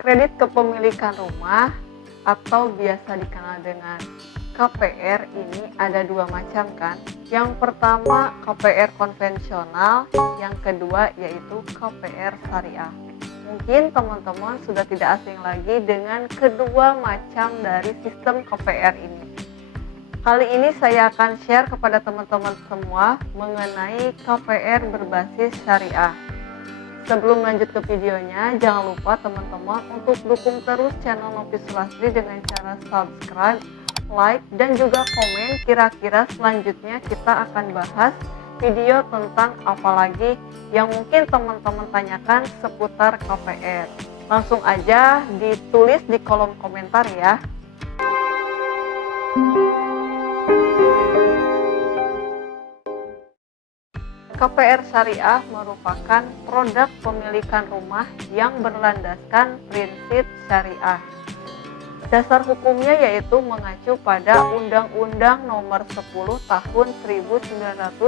Kredit kepemilikan rumah atau biasa dikenal dengan KPR ini ada dua macam kan. Yang pertama KPR konvensional, yang kedua yaitu KPR syariah. Mungkin teman-teman sudah tidak asing lagi dengan kedua macam dari sistem KPR ini. Kali ini saya akan share kepada teman-teman semua mengenai KPR berbasis syariah. Sebelum lanjut ke videonya, jangan lupa teman-teman untuk dukung terus channel Novi Sulastri dengan cara subscribe, like, dan juga komen kira-kira selanjutnya kita akan bahas video tentang apa lagi yang mungkin teman-teman tanyakan seputar KPR. Langsung aja ditulis di kolom komentar ya. KPR syariah merupakan produk pemilikan rumah yang berlandaskan prinsip syariah. Dasar hukumnya yaitu mengacu pada Undang-Undang Nomor 10 Tahun 1998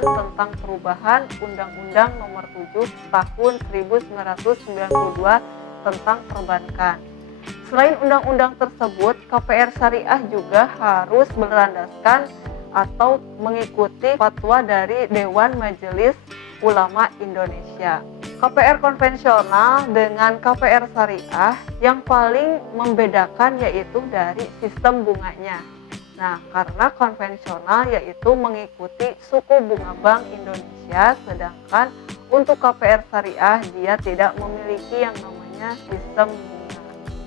tentang perubahan Undang-Undang Nomor 7 Tahun 1992 tentang perbankan. Selain undang-undang tersebut, KPR syariah juga harus berlandaskan atau mengikuti fatwa dari Dewan Majelis Ulama Indonesia. KPR konvensional dengan KPR syariah yang paling membedakan yaitu dari sistem bunganya. Nah, karena konvensional yaitu mengikuti suku bunga Bank Indonesia, sedangkan untuk KPR syariah dia tidak memiliki yang namanya sistem bunga.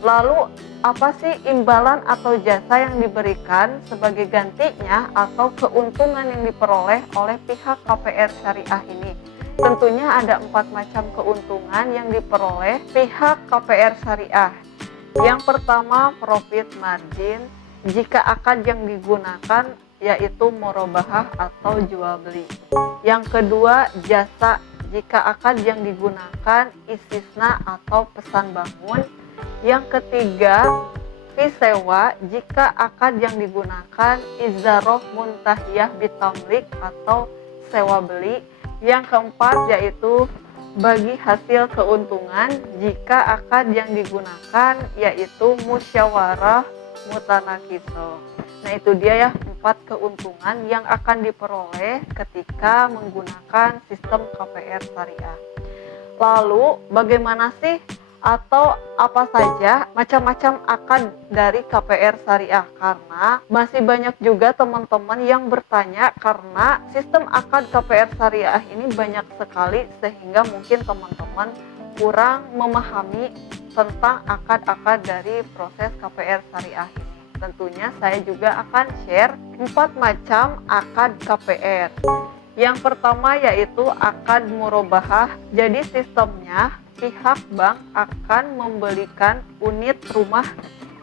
Lalu apa sih imbalan atau jasa yang diberikan sebagai gantinya atau keuntungan yang diperoleh oleh pihak KPR syariah ini? Tentunya ada 4 macam keuntungan yang diperoleh pihak KPR syariah. Yang pertama, profit margin jika akad yang digunakan yaitu murabahah atau jual beli. Yang kedua, jasa jika akad yang digunakan istisna atau pesan bangun. Yang ketiga, fee sewa jika akad yang digunakan izaroh muntahiyah bitamlik atau sewa beli. Yang keempat yaitu bagi hasil keuntungan jika akad yang digunakan yaitu musyawarah mutanakiso. Nah, itu dia ya 4 keuntungan yang akan diperoleh ketika menggunakan sistem KPR syariah. Lalu bagaimana sih atau apa saja macam-macam akad dari KPR syariah, karena masih banyak juga teman-teman yang bertanya karena sistem akad KPR syariah ini banyak sekali sehingga mungkin teman-teman kurang memahami tentang akad-akad dari proses KPR syariah ini. Tentunya saya juga akan share 4 macam akad KPR. Yang pertama yaitu akad murabahah. Jadi sistemnya pihak bank akan membelikan unit rumah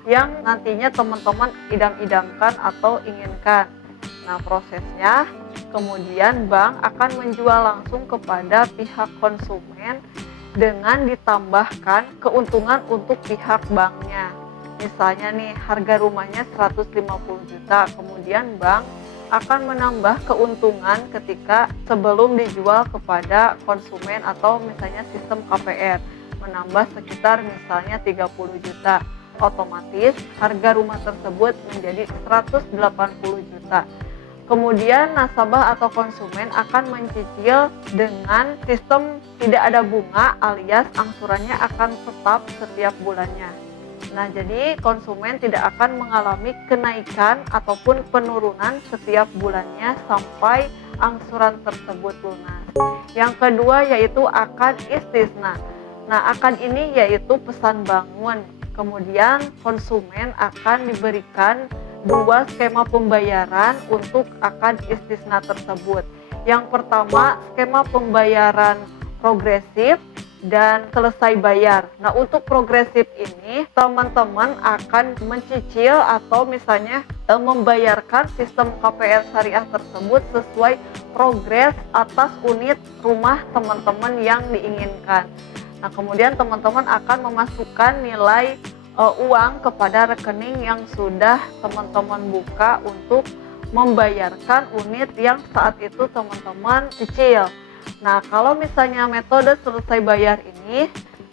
yang nantinya teman-teman idam-idamkan atau inginkan. Nah, prosesnya kemudian bank akan menjual langsung kepada pihak konsumen dengan ditambahkan keuntungan untuk pihak banknya. Misalnya nih, harga rumahnya 150 juta, kemudian bank akan menambah keuntungan ketika sebelum dijual kepada konsumen atau misalnya sistem KPR menambah sekitar misalnya 30 juta, otomatis harga rumah tersebut menjadi 180 juta. Kemudian nasabah atau konsumen akan mencicil dengan sistem tidak ada bunga alias angsurannya akan tetap setiap bulannya. Nah, jadi konsumen tidak akan mengalami kenaikan ataupun penurunan setiap bulannya sampai angsuran tersebut lunas. Yang kedua yaitu akad istisna. Nah, akad ini yaitu pesan bangun. Kemudian konsumen akan diberikan 2 skema pembayaran untuk akad istisna tersebut. Yang pertama, skema pembayaran progresif dan selesai bayar. Nah, untuk progresif ini teman-teman akan mencicil atau misalnya membayarkan sistem KPR syariah tersebut sesuai progres atas unit rumah teman-teman yang diinginkan. Nah, kemudian teman-teman akan memasukkan nilai uang kepada rekening yang sudah teman-teman buka untuk membayarkan unit yang saat itu teman-teman cicil. Nah, kalau misalnya metode selesai bayar ini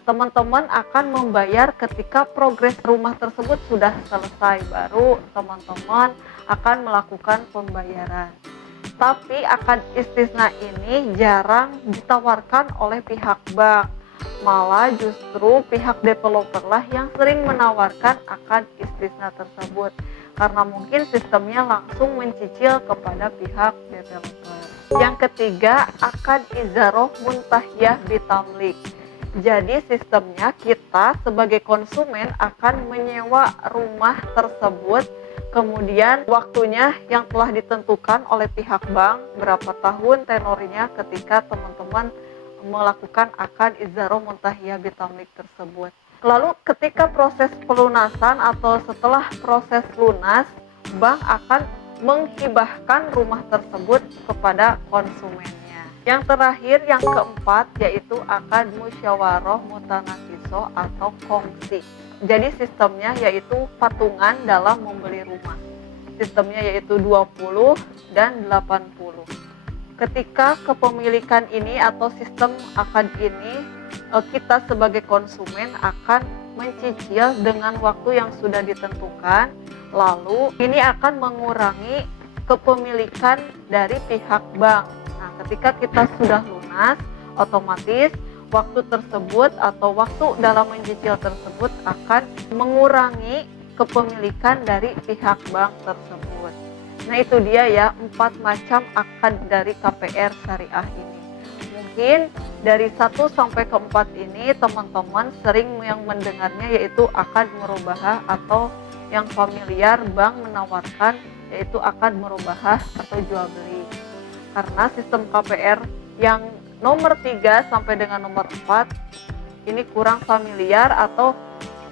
teman-teman akan membayar ketika progres rumah tersebut sudah selesai, baru teman-teman akan melakukan pembayaran. Tapi akad istisna ini jarang ditawarkan oleh pihak bank, malah justru pihak developer lah yang sering menawarkan akad istisna tersebut, karena mungkin sistemnya langsung mencicil kepada pihak developer. Yang ketiga, akad izaroh muntahiyah bitamlik. Jadi sistemnya kita sebagai konsumen akan menyewa rumah tersebut, kemudian waktunya yang telah ditentukan oleh pihak bank, berapa tahun tenornya ketika teman-teman melakukan akad izaroh muntahiyah bitamlik tersebut. Lalu ketika proses pelunasan atau setelah proses lunas, bank akan menghibahkan rumah tersebut kepada konsumennya. Yang terakhir, yang keempat, yaitu akad musyawarah mutanafisoh atau kongsi. Jadi sistemnya yaitu patungan dalam membeli rumah. Sistemnya yaitu 20 dan 80. Ketika kepemilikan ini atau sistem akad ini, kita sebagai konsumen akan mencicil dengan waktu yang sudah ditentukan, lalu ini akan mengurangi kepemilikan dari pihak bank. Nah, ketika kita sudah lunas, otomatis waktu tersebut atau waktu dalam mencicil tersebut akan mengurangi kepemilikan dari pihak bank tersebut. Nah, itu dia ya 4 macam akad dari KPR syariah ini. Mungkin dari 1 sampai ke 4 ini teman-teman sering yang mendengarnya yaitu akad merubahah, atau yang familiar bank menawarkan yaitu akad merubahah atau jual beli. Karena sistem KPR yang nomor 3 sampai dengan nomor 4 ini kurang familiar atau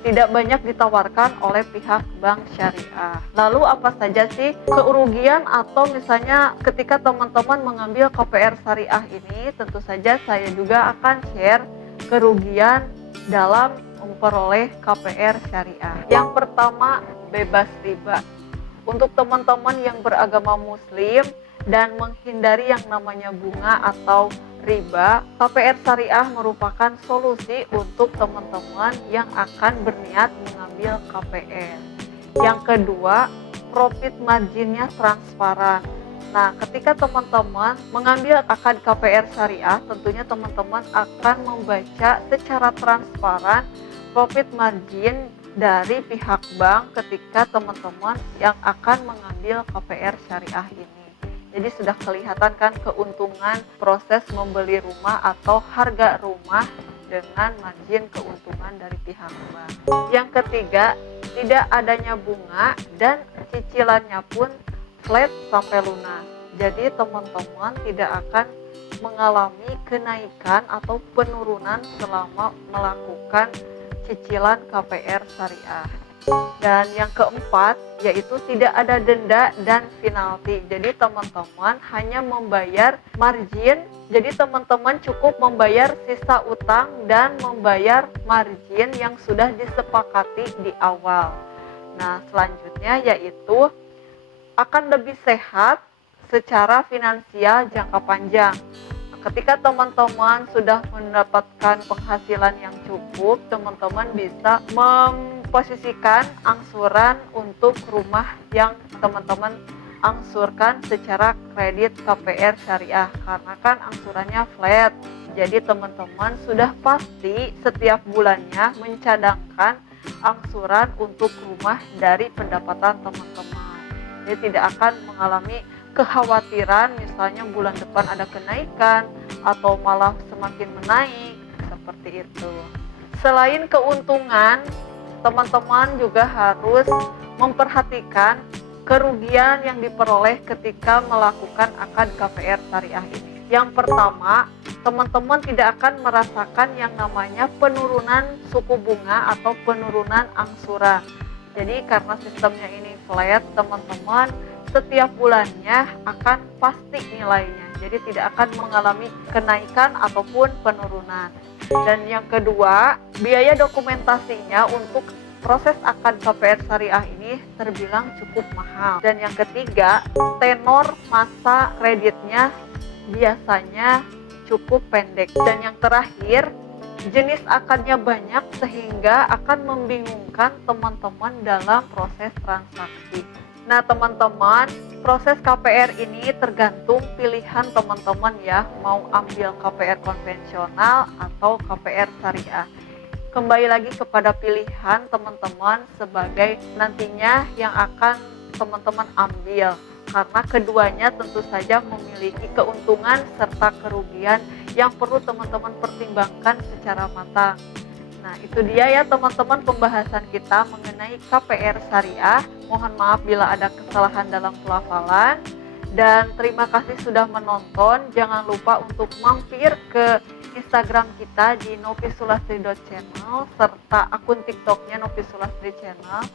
tidak banyak ditawarkan oleh pihak bank syariah. Lalu apa saja sih kerugian atau misalnya ketika teman-teman mengambil KPR syariah ini? Tentu saja saya juga akan share kerugian dalam memperoleh KPR syariah. Yang pertama, bebas riba. Untuk teman-teman yang beragama muslim dan menghindari yang namanya bunga atau riba, KPR syariah merupakan solusi untuk teman-teman yang akan berniat mengambil KPR. Yang kedua, profit marginnya transparan. Nah, ketika teman-teman mengambil akad KPR syariah, tentunya teman-teman akan membaca secara transparan profit margin dari pihak bank ketika teman-teman yang akan mengambil KPR syariah ini. Jadi sudah kelihatan kan keuntungan proses membeli rumah atau harga rumah dengan margin keuntungan dari pihak bank. Yang ketiga, tidak adanya bunga dan cicilannya pun flat sampai lunas. Jadi teman-teman tidak akan mengalami kenaikan atau penurunan selama melakukan cicilan KPR syariah. Dan yang keempat, yaitu tidak ada denda dan penalti. Jadi teman-teman hanya membayar margin. Jadi teman-teman cukup membayar sisa utang dan membayar margin yang sudah disepakati di awal. Nah, selanjutnya yaitu akan lebih sehat secara finansial jangka panjang. Ketika teman-teman sudah mendapatkan penghasilan yang cukup, teman-teman bisa memposisikan angsuran untuk rumah yang teman-teman angsurkan secara kredit KPR syariah, karena kan angsurannya flat. Jadi teman-teman sudah pasti setiap bulannya mencadangkan angsuran untuk rumah dari pendapatan teman-teman. Jadi tidak akan mengalami kekhawatiran misalnya bulan depan ada kenaikan atau malah semakin menaik, seperti itu. Selain keuntungan, teman-teman juga harus memperhatikan kerugian yang diperoleh ketika melakukan akad KPR syariah ini. Yang pertama, teman-teman tidak akan merasakan yang namanya penurunan suku bunga atau penurunan angsuran. Jadi karena sistemnya ini flat, teman-teman setiap bulannya akan pasti nilainya. Jadi tidak akan mengalami kenaikan ataupun penurunan. Dan yang kedua, biaya dokumentasinya untuk proses akad KPR syariah ini terbilang cukup mahal. Dan yang ketiga, tenor masa kreditnya biasanya cukup pendek. Dan yang terakhir, jenis akadnya banyak sehingga akan membingungkan teman-teman dalam proses transaksi. Nah teman-teman, proses KPR ini tergantung pilihan teman-teman ya, mau ambil KPR konvensional atau KPR syariah. Kembali lagi kepada pilihan teman-teman sebagai nantinya yang akan teman-teman ambil, karena keduanya tentu saja memiliki keuntungan serta kerugian yang perlu teman-teman pertimbangkan secara matang. Nah itu dia ya teman-teman pembahasan kita mengenai KPR syariah. Mohon maaf bila ada kesalahan dalam pelafalan, dan terima kasih sudah menonton. Jangan lupa untuk mampir ke Instagram kita di novisulastri.channel serta akun TikToknya Novisulastri Channel.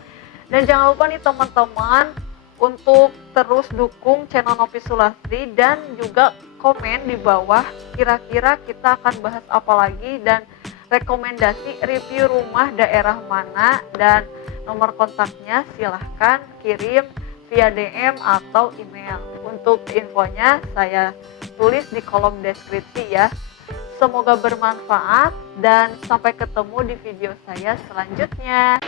Dan jangan lupa nih teman-teman untuk terus dukung channel Novisulastri dan juga komen di bawah kira-kira kita akan bahas apa lagi dan rekomendasi review rumah daerah mana, dan nomor kontaknya silahkan kirim via DM atau email. Untuk infonya saya tulis di kolom deskripsi ya. Semoga bermanfaat dan sampai ketemu di video saya selanjutnya.